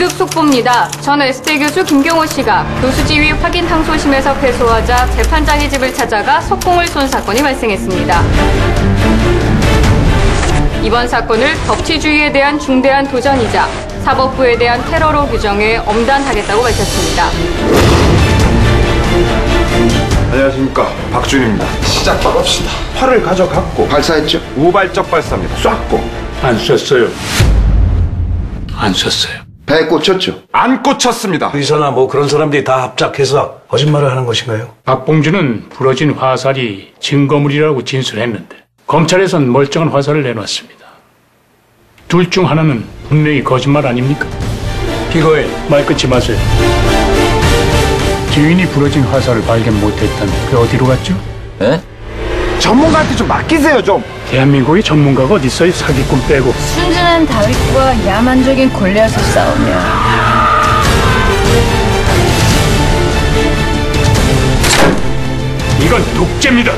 속보입니다. 전 에스테 교수 김경호 씨가 교수 지위 확인 항소심에서 패소하자 재판장의 집을 찾아가 속공을 쏜 사건이 발생했습니다. 이번 사건을 법치주의에 대한 중대한 도전이자 사법부에 대한 테러로 규정해 엄단하겠다고 밝혔습니다. 안녕하십니까 박준입니다 시작바 봅시다 활을 가져갔고 발사했죠? 우발적 발사입니다 쐈고 안 썼어요. 안 썼어요. 배에 꽂혔죠? 안 꽂혔습니다 의사나 뭐 그런 사람들이 다 합작해서 거짓말을 하는 것인가요? 박봉준은 부러진 화살이 증거물이라고 진술했는데 검찰에선 멀쩡한 화살을 내놨습니다. 둘 중 하나는 분명히 거짓말 아닙니까? 피고인 말 끊지 마세요. 주인이 부러진 화살을 발견 못했다면 그 어디로 갔죠? 전문가한테 좀 맡기세요 좀 대한민국의 전문가가 어디 있어요? 사기꾼 빼고. 순진한 다윗과 야만적인 골리앗의 싸움이야. 이건 독재입니다.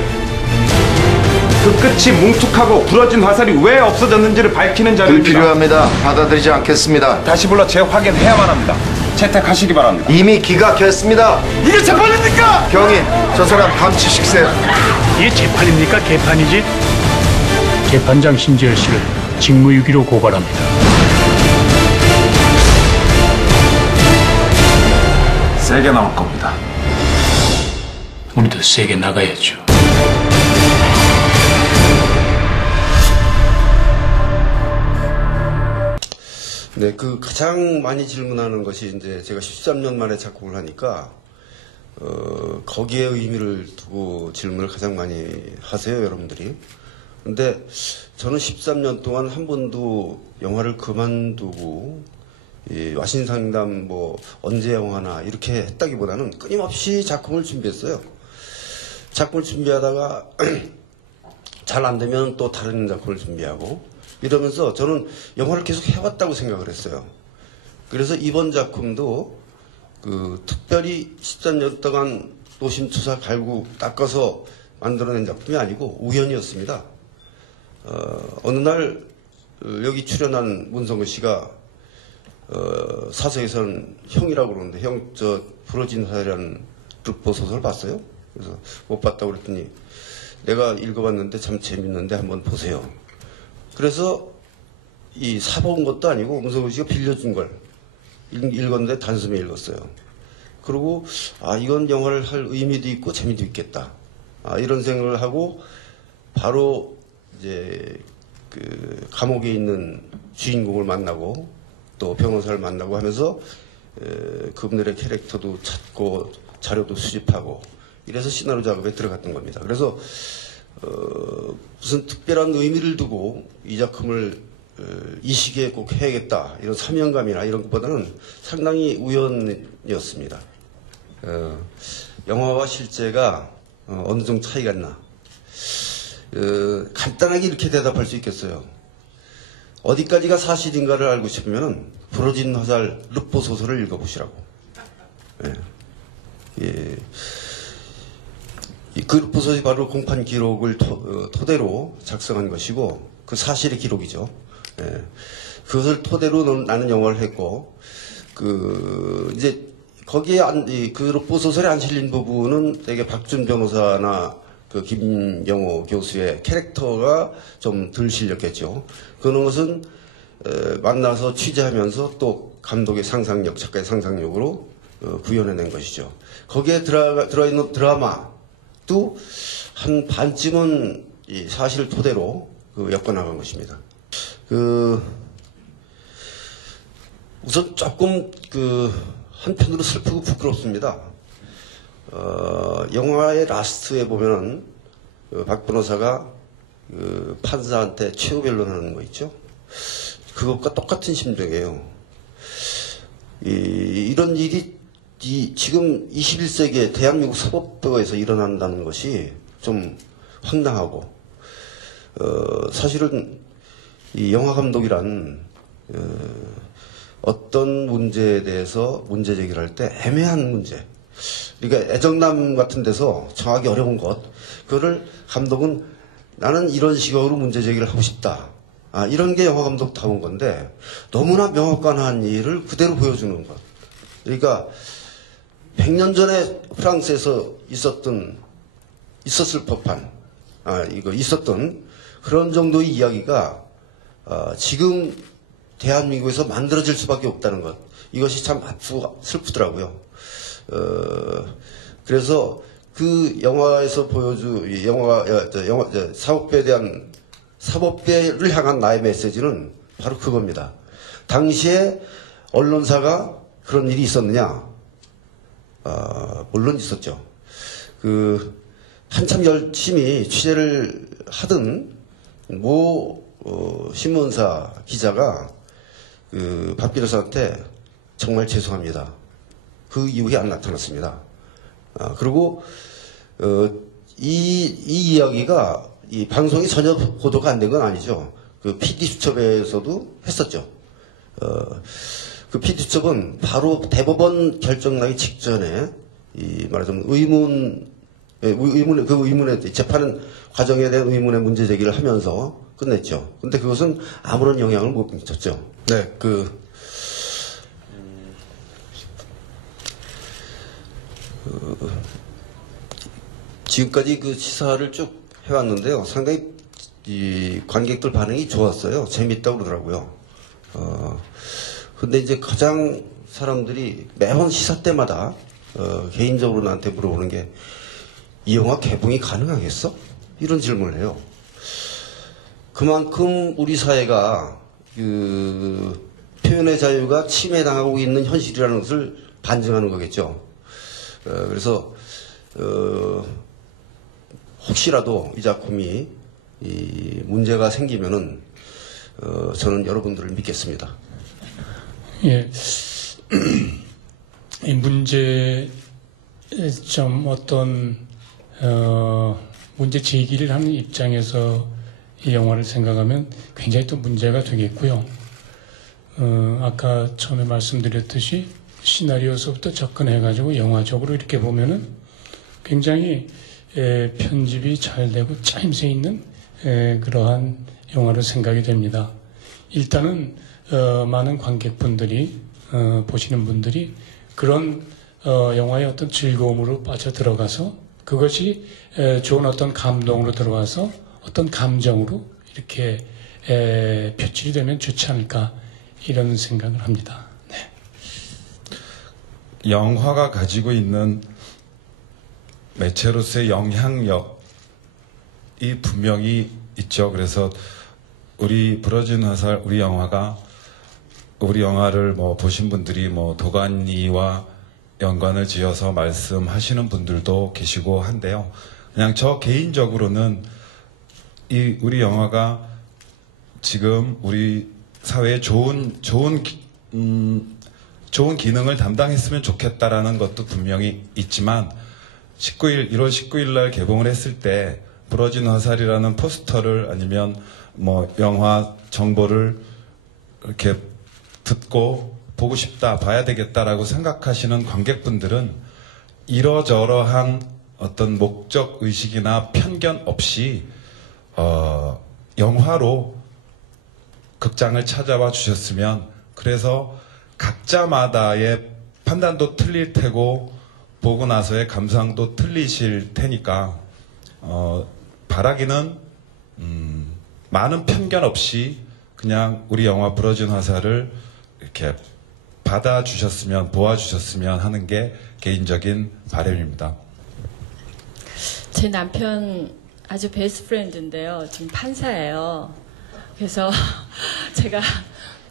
그 끝이 뭉툭하고 부러진 화살이 왜 없어졌는지를 밝히는 자료입니다 불필요합니다. 받아들이지 않겠습니다. 다시 불러 재확인해야만 합니다 채택하시기 바랍니다 이미 기각했습니다. 이게 재판입니까? 경인, 저 사람 감치 식세요. 이게 재판입니까? 개판이지? 재판장 신지열 씨를 직무유기로 고발합니다. 세게 나올 겁니다 우리도 세게 나가야죠. 네, 그 가장 많이 질문하는 것이 이제 제가 13년 만에 작곡을 하니까 어, 거기에 의미를 두고 질문을 가장 많이 하세요, 여러분들이. 근데 저는 13년 동안 한 번도 영화를 그만두고 이 와신상담 뭐 언제 영화나 이렇게 했다기보다는 끊임없이 작품을 준비했어요. 작품을 준비하다가 잘 안 되면 또 다른 작품을 준비하고 이러면서 저는 영화를 계속 해왔다고 생각을 했어요. 그래서 이번 작품도 그 특별히 13년 동안 노심투사 갈고 닦아서 만들어낸 작품이 아니고 우연이었습니다. 어, 어느 날 어, 여기 출연한 문성근 씨가 어, 사서에서는 형이라고 그러는데 형 저 부러진 화살이라는 르포 소설 봤어요? 그래서 못 봤다고 그랬더니 내가 읽어봤는데 참 재밌는데 한번 보세요. 그래서 이 사본 것도 아니고 문성근 씨가 빌려준 걸 읽- 읽었는데 단숨에 읽었어요. 그리고 아 이건 영화를 할 의미도 있고 재미도 있겠다. 아, 이런 생각을 하고 바로 이제 그 감옥에 있는 주인공을 만나고 또 변호사를 만나고 하면서 에, 그분들의 캐릭터도 찾고 자료도 수집하고 이래서 시나리오 작업에 들어갔던 겁니다. 그래서 어, 무슨 특별한 의미를 두고 이 작품을 어, 이 시기에 꼭 해야겠다 이런 사명감이나 이런 것보다는 상당히 우연이었습니다. 어, 영화와 실제가 어, 느 정도 차이가 있나? 어, 간단하게 이렇게 대답할 수 있겠어요. 어디까지가 사실인가를 알고 싶으면 부러진 화살 르포 소설을 읽어보시라고. 예. 예. 이그 르포 소설이 바로 공판 기록을 토, 대로 작성한 것이고 그 사실의 기록이죠. 예. 그것을 토대로 는- 나는 영화를 했고 그 이제 거기에 안, 이, 그 르포 소설에 안 실린 부분은 되게 박준 변호사나 그 김영호 교수의 캐릭터가 좀 덜 실렸겠죠. 그런 것은 에, 만나서 취재하면서 또 감독의 상상력, 작가의 상상력으로 어, 구현해낸 것이죠. 거기에 들어, 들어있는 드라마도 한 반쯤은 이 사실을 토대로 그 엮어나간 것입니다. 그 우선 조금 그 한편으로 슬프고 부끄럽습니다. 어, 영화의 라스트에 보면은 그박 변호사가 그 판사한테 최후 변론하는 거 있죠. 그것과 똑같은 심정이에요. 이, 이런 일이 이, 지금 21세기에 대한민국 사법부에서 일어난다는 것이 좀 황당하고 어, 사실은 이 영화 감독이란 어떤 문제에 대해서 문제 제기를 할 때 애매한 문제. 그러니까 애정남 같은 데서 정하기 어려운 것. 그거를 감독은 나는 이런 식으로 문제 제기를 하고 싶다. 아, 이런 게 영화 감독다운 건데 너무나 명확한 일을 그대로 보여주는 것. 그러니까 100년 전에 프랑스에서 있었던 있었을 법한 아 이거 있었던 그런 정도의 이야기가 어, 지금 대한민국에서 만들어질 수밖에 없다는 것 이것이 참 아프고 슬프더라고요. 어, 그래서 그 영화에서 보여주 이 영화 어, 저, 영화 저, 사법부에 대한 사법부를 향한 나의 메시지는 바로 그겁니다. 당시에 언론사가 그런 일이 있었느냐? 아, 물론 있었죠. 그 한참 열심히 취재를 하던 모 어, 신문사 기자가 그 박기로사한테 정말 죄송합니다. 그 이후에 안 나타났습니다. 아, 그리고 어, 이, 이 이야기가 이 방송이 전혀 보도가 안 된 건 아니죠. 그 PD 수첩에서도 했었죠. 어, 그 PD 수첩은 바로 대법원 결정 나기 직전에 이 말하자면 의문 예, 의문의 그 의문의 재판 과정에 대한 의문의 문제 제기를 하면서 끝냈죠. 근데 그것은 아무런 영향을 못 미쳤죠. 네, 그 지금까지 그 시사를 쭉 해왔는데요. 상당히 이 관객들 반응이 좋았어요. 재밌다고 그러더라고요. 어, 근데 이제 가장 사람들이 매번 시사 때마다 어, 개인적으로 나한테 물어보는 게 이 영화 개봉이 가능하겠어? 이런 질문을 해요. 그만큼 우리 사회가 그 표현의 자유가 침해당하고 있는 현실이라는 것을 반증하는 거겠죠. 어, 그래서 어, 혹시라도 이 작품이 이 문제가 생기면은 어, 저는 여러분들을 믿겠습니다. 예. 이 문제 좀 어떤 어, 문제 제기를 하는 입장에서 이 영화를 생각하면 굉장히 또 문제가 되겠고요. 어, 아까 처음에 말씀드렸듯이 시나리오서부터 접근해가지고 영화적으로 이렇게 보면은 굉장히 에, 편집이 잘 되고 짜임새 있는 에, 그러한 영화로 생각이 됩니다. 일단은 어, 많은 관객분들이 어, 보시는 분들이 그런 어, 영화의 어떤 즐거움으로 빠져 들어가서 그것이 에, 좋은 어떤 감동으로 들어와서 어떤 감정으로 이렇게 에, 표출이 되면 좋지 않을까 이런 생각을 합니다. 네. 영화가 가지고 있는 매체로서의 영향력이 분명히 있죠. 그래서 우리 부러진 화살, 우리 영화가 우리 영화를 뭐 보신 분들이 뭐 도가니와 연관을 지어서 말씀하시는 분들도 계시고 한데요. 그냥 저 개인적으로는 이 우리 영화가 지금 우리 사회에 좋은 좋은 기- 음, 좋은 기능을 담당했으면 좋겠다라는 것도 분명히 있지만 19일 1월 19일 날 개봉을 했을 때 부러진 화살이라는 포스터를 아니면 뭐 영화 정보를 이렇게 듣고 보고 싶다 봐야 되겠다라고 생각하시는 관객분들은 이러저러한 어떤 목적 의식이나 편견 없이 어, 영화로 극장을 찾아와 주셨으면 그래서 각자마다의 판단도 틀릴 테고 보고 나서의 감상도 틀리실 테니까 어, 바라기는 음, 많은 편견 없이 그냥 우리 영화 부러진 화살을 이렇게 받아주셨으면 보아주셨으면 하는 게 개인적인 바람입니다. 제 남편 아주 베스트 프렌드인데요. 지금 판사예요. 그래서 제가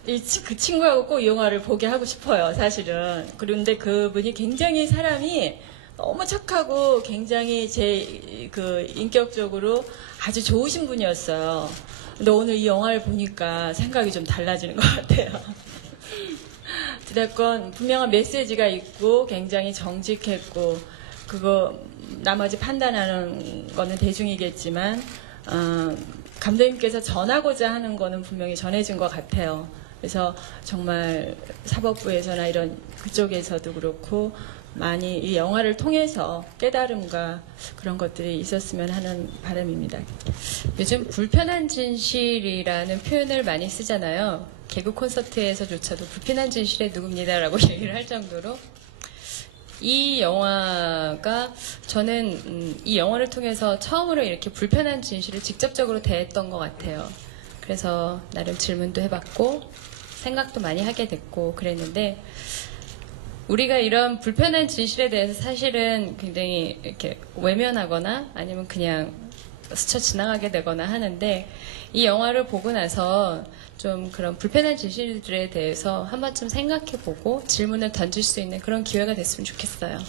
이, 치- 그 친구하고 꼭 이 영화를 보게 하고 싶어요, 사실은. 그런데 그분이 굉장히 사람이 너무 착하고 굉장히 제 그 인격적으로 아주 좋으신 분이었어요. 근데 오늘 이 영화를 보니까 생각이 좀 달라지는 것 같아요. 드래건 분명한 메시지가 있고 굉장히 정직했고 그거 나머지 판단하는 거는 대중이겠지만 어, 감독님께서 전하고자 하는 거는 분명히 전해진 것 같아요. 그래서 정말 사법부에서나 이런 그쪽에서도 그렇고 많이 이 영화를 통해서 깨달음과 그런 것들이 있었으면 하는 바람입니다. 요즘 불편한 진실이라는 표현을 많이 쓰잖아요. 개그 콘서트에서조차도 불편한 진실의 누굽니다라고 얘기를 할 정도로 이 영화가 저는 음, 이 영화를 통해서 처음으로 이렇게 불편한 진실을 직접적으로 대했던 것 같아요. 그래서 나름 질문도 해봤고 생각도 많이 하게 됐고 그랬는데 우리가 이런 불편한 진실에 대해서 사실은 굉장히 이렇게 외면하거나 아니면 그냥 스쳐 지나가게 되거나 하는데 이 영화를 보고 나서 좀 그런 불편한 진실들에 대해서 한 번쯤 생각해 보고 질문을 던질 수 있는 그런 기회가 됐으면 좋겠어요.